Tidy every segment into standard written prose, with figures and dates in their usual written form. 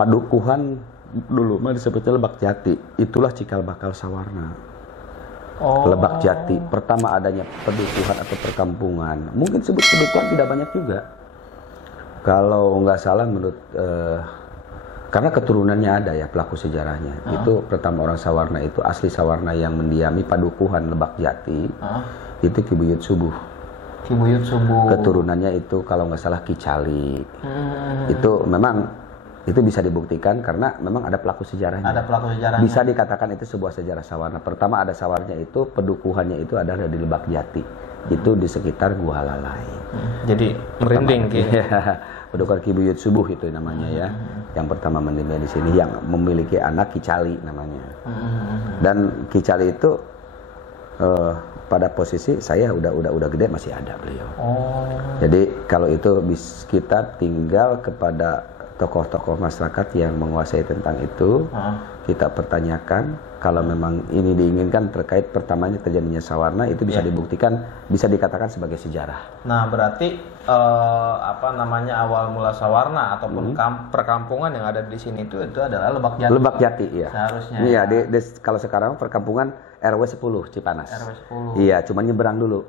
Padukuhan dulu mah disebutnya Lebak Jati, itulah cikal bakal Sawarna. Lebak Jati, pertama adanya pedukuhan atau perkampungan. Mungkin sebut pedukuhan tidak banyak juga. Kalau nggak salah menurut karena keturunannya ada ya pelaku sejarahnya. Itu pertama orang Sawarna itu asli Sawarna yang mendiami Padukuhan Lebak Jati. Itu Ki Buyut Subuh. Ki Buyut Subuh. Keturunannya itu kalau nggak salah Ki Cali. Itu memang itu bisa dibuktikan karena memang ada pelaku sejarahnya. Ada pelaku sejarahnya. Bisa dikatakan itu sebuah sejarah Sawarna. Pertama ada Sawarnya itu, pedukuhannya itu adalah di Lebak Jati. Itu di sekitar Gua Lalai. Jadi merinding gitu. Padukuhan Ki Buyut Subuh itu namanya ya. Yang pertama meninggal di sini yang memiliki anak Ki Cali namanya. Dan Ki Cali itu pada posisi saya udah gede masih ada beliau. Jadi kalau itu kita tinggal kepada tokoh-tokoh masyarakat yang menguasai tentang itu, kita pertanyakan kalau memang ini diinginkan terkait pertamanya terjadinya Sawarna itu bisa dibuktikan, bisa dikatakan sebagai sejarah. Nah berarti awal mula Sawarna ataupun perkampungan yang ada di sini itu adalah Lebak Jati. Lebak Jati, iya. Seharusnya. Iya, kalau sekarang perkampungan RW 10 Cipanas. RW 10. Iya, cuma nyebrang dulu,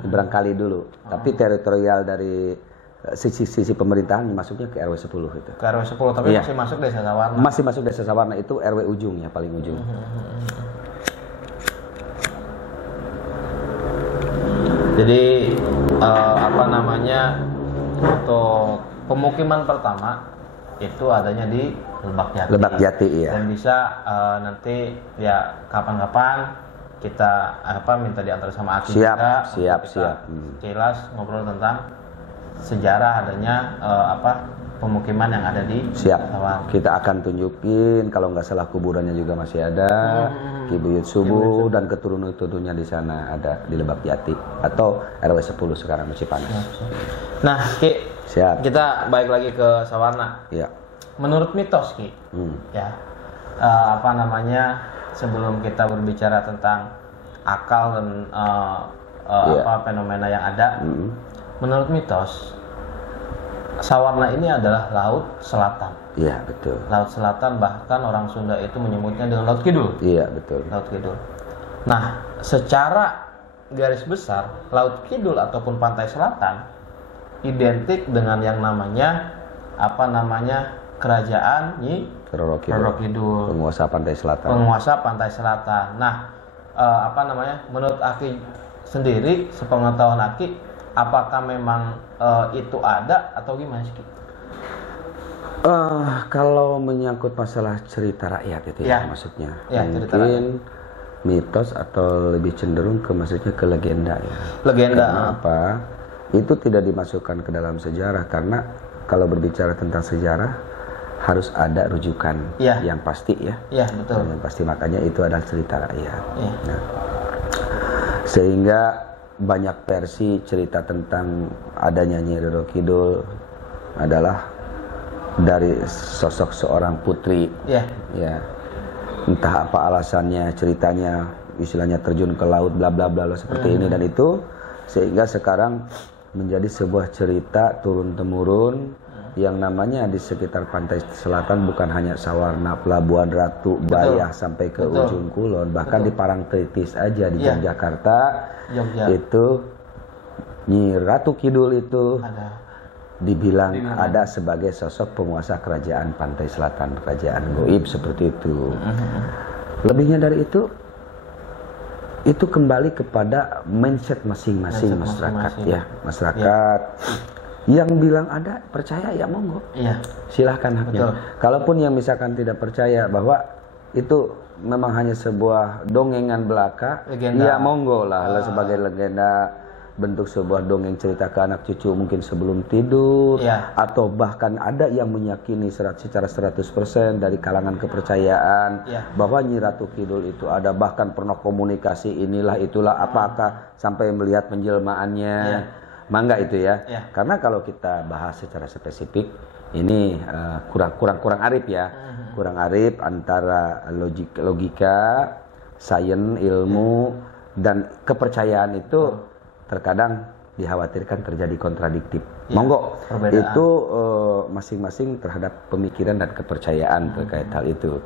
nyebrang kali dulu. Tapi teritorial dari sisi pemerintahan masuknya ke RW 10 itu. Ke RW 10 tapi masih masuk Desa Sawarna. Masih masuk Desa Sawarna itu RW ujung ya, paling ujung. Jadi untuk pemukiman pertama itu adanya di Lebak Jati. Lebak Jati iya. Dan bisa nanti ya kapan-kapan kita minta diantar sama Aki juga. Siap. Jelas ngobrol tentang sejarah adanya pemukiman yang ada di Sawarna. Kita akan tunjukin kalau nggak salah kuburannya juga masih ada, Ki Buyut Subuh dan keturunan-keturunannya di sana ada di Lebak Jati atau RW 10 sekarang masih panas. Nah, Ki, kita balik lagi ke Sawarna. Iya. Menurut mitos, Ki, ya sebelum kita berbicara tentang akal dan fenomena yang ada. Menurut mitos, Sawarna ini adalah Laut Selatan. Iya, betul. Laut Selatan, bahkan orang Sunda itu menyebutnya dengan Laut Kidul. Iya, betul. Laut Kidul. Nah, secara garis besar, Laut Kidul ataupun Pantai Selatan identik dengan yang namanya Kerajaan Nyi Roro Kidul. Penguasa Pantai Selatan. Penguasa Pantai Selatan. Nah, menurut Aki sendiri, sepengetahuan Aki, apakah memang itu ada atau gimana sih? Kalau menyangkut masalah cerita rakyat itu ya maksudnya, mungkin mitos atau lebih cenderung ke maksudnya ke legenda ya. Legenda. Kenapa? Itu tidak dimasukkan ke dalam sejarah karena kalau berbicara tentang sejarah harus ada rujukan yang pasti ya. Iya, betul. Yang pasti makanya itu adalah cerita rakyat. Nah, sehingga banyak versi cerita tentang adanya Nyi Roro Kidul adalah dari sosok seorang putri. Ya. Entah apa alasannya, ceritanya, istilahnya terjun ke laut bla bla bla seperti ini dan itu sehingga sekarang menjadi sebuah cerita turun temurun yang namanya di sekitar pantai selatan bukan hanya Sawarna, Pelabuhan Ratu, Bayah sampai ke ujung Kulon, bahkan di Parangtritis aja di Yogyakarta itu Nyi Ratu Kidul itu dibilang ada sebagai sosok penguasa kerajaan pantai selatan, kerajaan goib seperti itu. Lebihnya dari itu kembali kepada mindset masing-masing masyarakat ya, masyarakat. Yang bilang ada percaya ya monggo, silahkan haknya. Kalaupun yang misalkan tidak percaya bahwa itu memang hanya sebuah dongengan belaka, ya monggo lah sebagai legenda, bentuk sebuah dongeng cerita ke anak cucu mungkin sebelum tidur, atau bahkan ada yang meyakini secara 100% dari kalangan kepercayaan bahwa Nyi Ratu Kidul itu ada, bahkan pernah komunikasi inilah itulah apakah sampai melihat penjelmaannya. Mangga itu ya. Karena kalau kita bahas secara spesifik ini kurang arif ya. Kurang arif antara logika, sains, ilmu dan kepercayaan itu terkadang dikhawatirkan terjadi kontradiktif. Ya, monggo. Perbedaan. Itu masing-masing terhadap pemikiran dan kepercayaan terkait hal itu.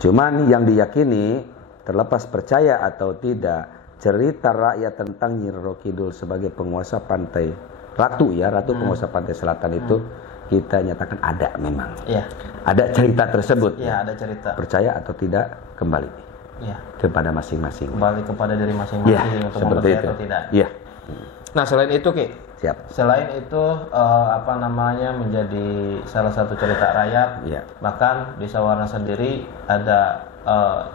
Cuman yang diyakini, terlepas percaya atau tidak, cerita rakyat tentang Nyi Roro Kidul sebagai penguasa pantai ratu penguasa pantai selatan itu kita nyatakan ada memang. Ya. Ada cerita tersebut. Ya, ada cerita. Percaya atau tidak kembali. Ya. Kepada masing-masing. Kembali kepada diri masing-masing ya, untuk mempercaya atau tidak. Iya. Nah, selain itu Ki. Siap. Selain itu menjadi salah satu cerita rakyat. Ya. Bahkan di Sawarna sendiri ada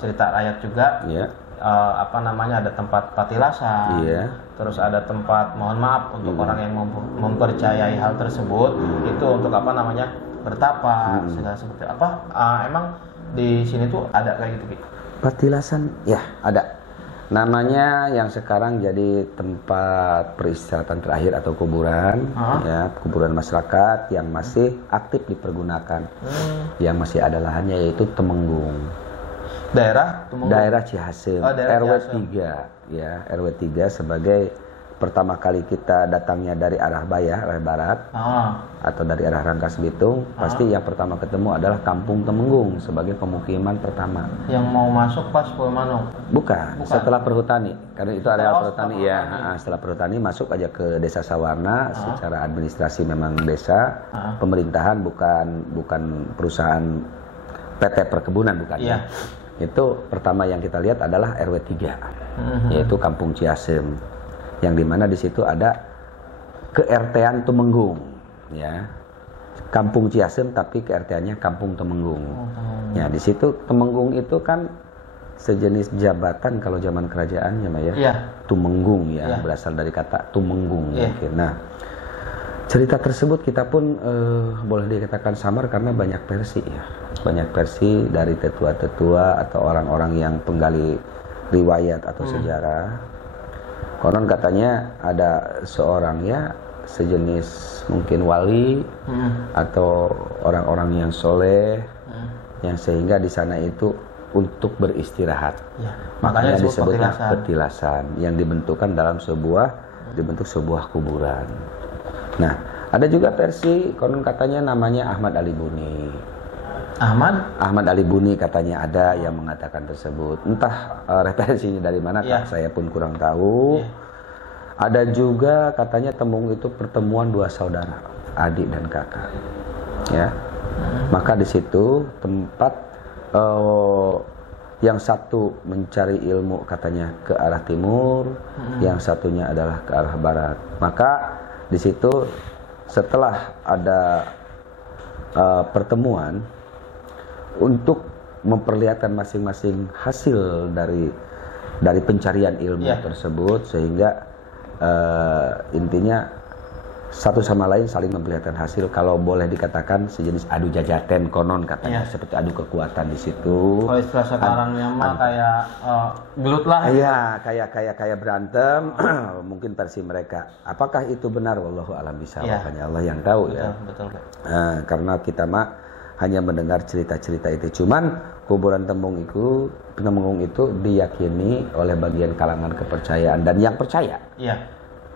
cerita rakyat juga. Ya. Ada tempat patilasan. Iya. Terus ada tempat mohon maaf untuk orang yang mempercayai hal tersebut. Itu untuk bertapa segala seperti apa. Emang di sini tuh ada kayak gitu Ki? Patilasan ya ada. Namanya yang sekarang jadi tempat peristirahatan terakhir atau kuburan, ya, kuburan masyarakat yang masih aktif dipergunakan. Yang masih ada lahannya yaitu Temenggung. Daerah Temenggung? Daerah Cihasem, RW 3 ya, RW 3 sebagai pertama kali kita datangnya dari arah Bayah, arah barat, atau dari arah Rangkas Bitung, pasti yang pertama ketemu adalah Kampung Temenggung sebagai pemukiman pertama. Yang mau masuk pas Pulau Bukan, setelah Perhutani, karena itu area Perhutani ya. Setelah Perhutani masuk aja ke Desa Sawarna, secara administrasi memang desa, pemerintahan bukan perusahaan PT Perkebunan bukan. Ya. Itu pertama yang kita lihat adalah RW 3, yaitu Kampung Cihasem. Yang dimana di situ ada ke-RT-an Temenggung, ya, Kampung Cihasem tapi ke-RT-annya Kampung Temenggung. Ya, di situ Temenggung itu kan sejenis jabatan kalau zaman kerajaannya, Mbak ya. Yeah. Tumenggung ya, berasal dari kata Tumenggung. Nah, cerita tersebut kita pun boleh dikatakan samar karena banyak versi ya, banyak versi dari tetua-tetua atau orang-orang yang penggali riwayat atau sejarah. Konon katanya ada seorang ya sejenis mungkin wali atau orang-orang yang soleh yang sehingga di sana itu untuk beristirahat. Ya, makanya disebutnya petilasan yang dibentukkan dalam dibentuk sebuah kuburan. Nah, ada juga versi konon katanya namanya Ahmad Ali Buni. Ahmad Ali Buni katanya ada yang mengatakan tersebut. Entah referensinya dari mana, saya pun kurang tahu. Ada juga katanya Temenggung itu pertemuan dua saudara, adik dan kakak. Ya. Maka di situ tempat yang satu mencari ilmu katanya ke arah timur, yang satunya adalah ke arah barat. Maka di situ setelah ada pertemuan untuk memperlihatkan masing-masing hasil dari pencarian ilmu tersebut, sehingga intinya satu sama lain saling memperlihatkan hasil. Kalau boleh dikatakan sejenis adu jajaten konon katanya, seperti adu kekuatan di situ. Kalau istilah sekarangnya mah kayak gelut lah. Iya, kayak berantem. Mungkin versi mereka. Apakah itu benar? Wallahu a'lam bishawab. Hanya Allah yang tahu. Betul. Karena kita mah hanya mendengar cerita-cerita itu. Cuman kuburan Temenggung itu diyakini oleh bagian kalangan kepercayaan dan yang percaya. Iya.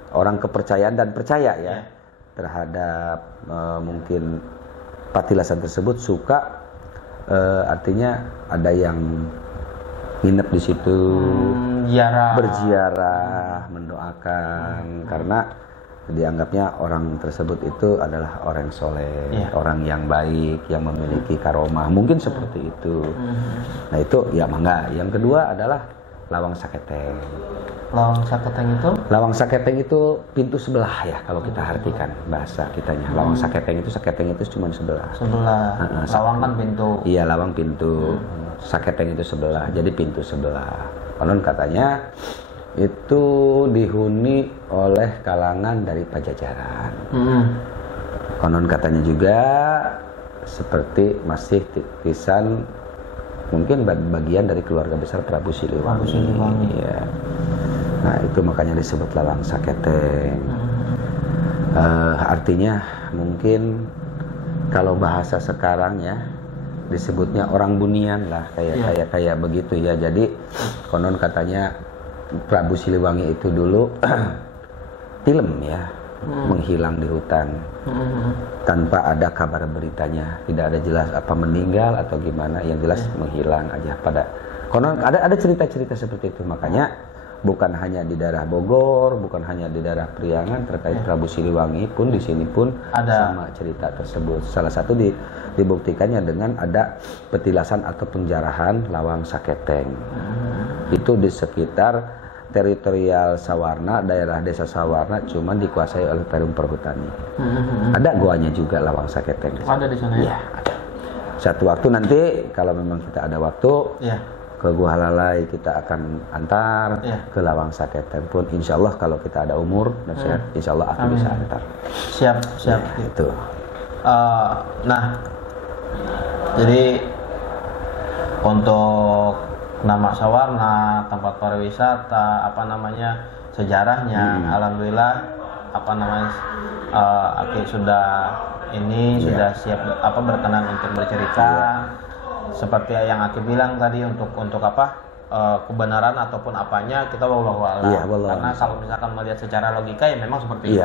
Orang kepercayaan dan percaya ya terhadap mungkin patilasan tersebut suka, artinya ada yang nginep di situ, berziarah, mendoakan karena dianggapnya orang tersebut itu adalah orang soleh, orang yang baik, yang memiliki karomah, mungkin seperti itu. Nah itu ya mangga. Yang kedua adalah Lawang Saketeng. Lawang Saketeng itu? Lawang Saketeng itu pintu sebelah ya kalau kita artikan bahasa kitanya. Lawang Saketeng itu cuma sebelah. Lawang kan pintu. Iya, lawang pintu. Saketeng itu sebelah, jadi pintu sebelah. Konon katanya itu dihuni oleh kalangan dari Pajajaran. Konon katanya juga seperti masih titisan mungkin bagian dari keluarga besar Prabu Siliwangi. Ya. Nah itu makanya disebut Lawang Saketeng. Artinya mungkin kalau bahasa sekarang ya disebutnya orang bunian lah, kayak begitu ya. Jadi konon katanya Prabu Siliwangi itu dulu tilem ya, menghilang di hutan tanpa ada kabar beritanya, tidak ada jelas apa meninggal atau gimana, yang jelas menghilang aja. Pada konon ada cerita-cerita seperti itu. Makanya bukan hanya di daerah Bogor, bukan hanya di daerah Priangan terkait Prabu Siliwangi pun, di sini pun ada sama cerita tersebut. Salah satu dibuktikannya dengan ada petilasan atau penjarahan Lawang Saketeng. Itu di sekitar teritorial Sawarna, daerah desa Sawarna, cuman dikuasai oleh Perum Perhutani. Ada goanya juga Lawang Saketeng. Ada di sana ya? Iya, ada. Satu waktu nanti kalau memang kita ada waktu, ke Gua Halalai kita akan antar, ke Lawang Saketeng pun insya Allah kalau kita ada umur dan sehat, insya Allah aku bisa antar. Siap. Ya, itu. Nah, jadi untuk nama Sawarna, tempat pariwisata, sejarahnya, alhamdulillah, Aki sudah siap berkenan untuk bercerita. Seperti yang Aki bilang tadi, untuk kebenaran ataupun apanya kita wallahu a'lam. Karena kalau misalkan melihat secara logika ya memang seperti itu.